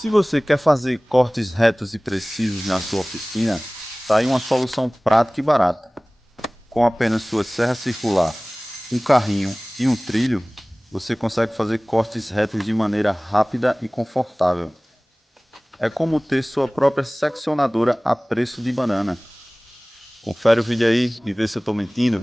Se você quer fazer cortes retos e precisos na sua oficina, tá aí uma solução prática e barata. Com apenas sua serra circular, um carrinho e um trilho, você consegue fazer cortes retos de maneira rápida e confortável. É como ter sua própria seccionadora a preço de banana. Confere o vídeo aí e vê se eu estou mentindo.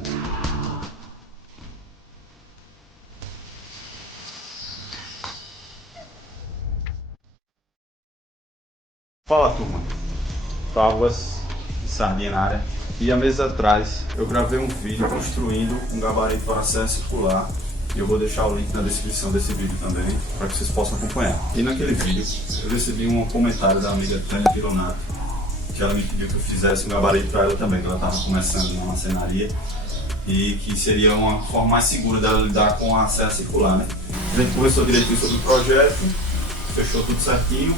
Fala, turma. Tábuas de sardinha na área. E há meses atrás eu gravei um vídeo construindo um gabarito para serra circular. E eu vou deixar o link na descrição desse vídeo também, para que vocês possam acompanhar. E naquele vídeo eu recebi um comentário da amiga Tânia Pironato, que ela me pediu que eu fizesse um gabarito para ela também, que ela estava começando na marcenaria. E que seria uma forma mais segura dela lidar com a serra circular, né? A gente conversou direitinho sobre o projeto, fechou tudo certinho,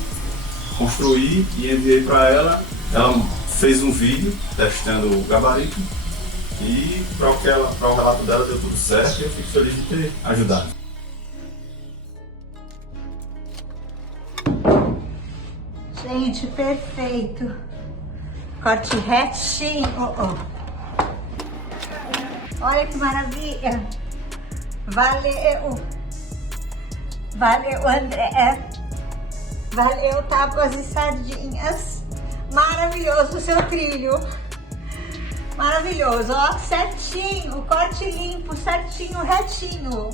construí e enviei para ela. Ela fez um vídeo testando o gabarito e para o relato dela deu tudo certo e eu fico feliz de ter ajudado. Gente, perfeito. Corte retinho. Olha que maravilha. Valeu. Valeu, André. Valeu, tábuas e sardinhas. Maravilhoso o seu trilho. Maravilhoso, ó, certinho, corte limpo, certinho, retinho.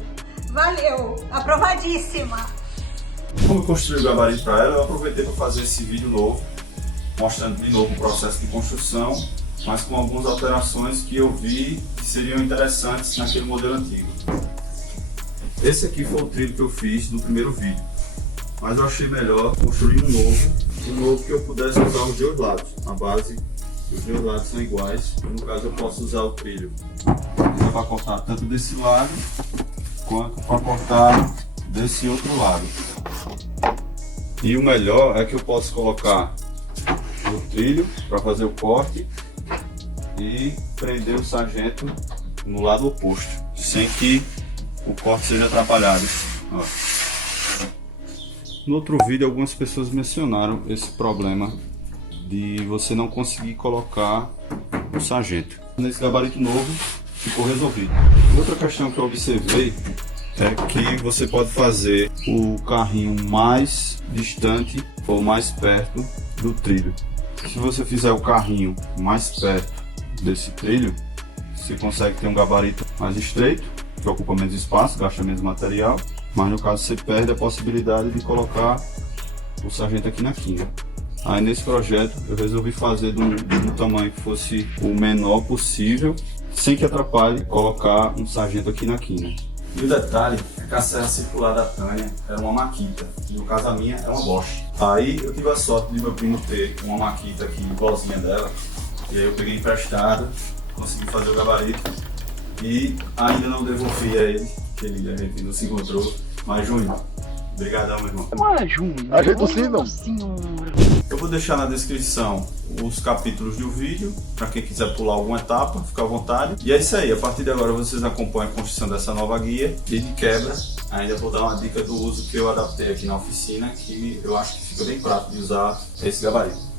Valeu, aprovadíssima. Como eu construí o gabarito para ela, eu aproveitei para fazer esse vídeo novo, mostrando de novo o processo de construção, mas com algumas alterações que eu vi que seriam interessantes naquele modelo antigo. Esse aqui foi o trilho que eu fiz no primeiro vídeo, mas eu achei melhor construir um novo que eu pudesse usar os dois lados. A base, os dois lados são iguais, no caso eu posso usar o trilho para cortar tanto desse lado, quanto para cortar desse outro lado. E o melhor é que eu posso colocar o trilho para fazer o corte e prender o sargento no lado oposto, sem que o corte seja atrapalhado. Ó. No outro vídeo, algumas pessoas mencionaram esse problema de você não conseguir colocar o sargento. Nesse gabarito novo, ficou resolvido. Outra questão que eu observei é que você pode fazer o carrinho mais distante ou mais perto do trilho. Se você fizer o carrinho mais perto desse trilho, você consegue ter um gabarito mais estreito, que ocupa menos espaço, gasta menos material, mas no caso você perde a possibilidade de colocar o sargento aqui na quina. Aí nesse projeto eu resolvi fazer de um tamanho que fosse o menor possível, sem que atrapalhe colocar um sargento aqui na quina. E o detalhe é que a serra circular da Tânia era uma Makita, e no caso a minha é uma Bosch. Aí eu tive a sorte de meu primo ter uma Makita aqui igualzinha dela, e aí eu peguei emprestado, consegui fazer o gabarito e ainda não devolvi a ele, que a gente não se encontrou. Mas Júnior, obrigadão, meu irmão. Mas Júnior, Ajeita o sino. nossa senhora. Eu vou deixar na descrição os capítulos do vídeo, para quem quiser pular alguma etapa, fica à vontade. E é isso aí, a partir de agora vocês acompanham a construção dessa nova guia. E de quebra, ainda vou dar uma dica do uso que eu adaptei aqui na oficina, que eu acho que fica bem prático de usar esse gabarito.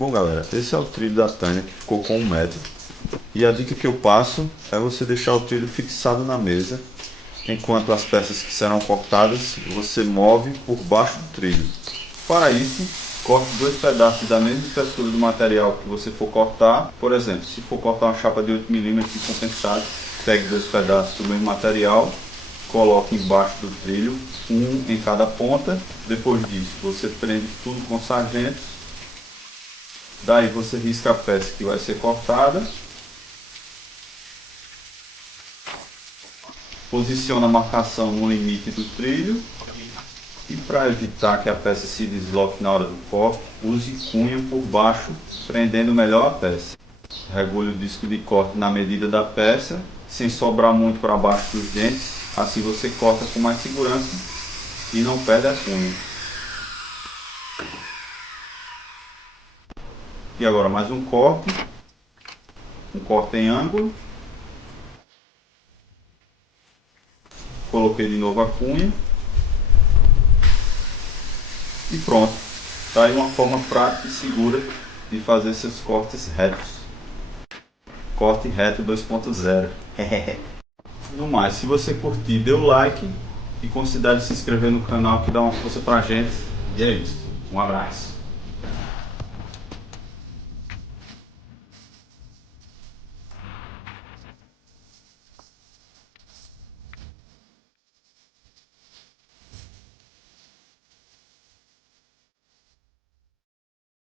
Bom galera, esse é o trilho da Tânia que ficou com 1 metro. E a dica que eu passo é você deixar o trilho fixado na mesa, enquanto as peças que serão cortadas você move por baixo do trilho. Para isso, corte 2 pedaços da mesma espessura do material que você for cortar. Por exemplo, se for cortar uma chapa de 8 mm de compensado, pegue 2 pedaços do mesmo material, coloque embaixo do trilho, um em cada ponta. Depois disso, você prende tudo com sargentos. Daí você risca a peça que vai ser cortada. Posiciona a marcação no limite do trilho. E para evitar que a peça se desloque na hora do corte, use cunha por baixo, prendendo melhor a peça. Regule o disco de corte na medida da peça, sem sobrar muito para baixo dos dentes. Assim você corta com mais segurança e não perde a cunha. E agora mais um corte em ângulo. Coloquei de novo a cunha. E pronto. Está aí uma forma prática e segura de fazer seus cortes retos. Corte reto 2.0. No mais, se você curtir, dê o like e considere se inscrever no canal que dá uma força pra gente. E é isso. Um abraço.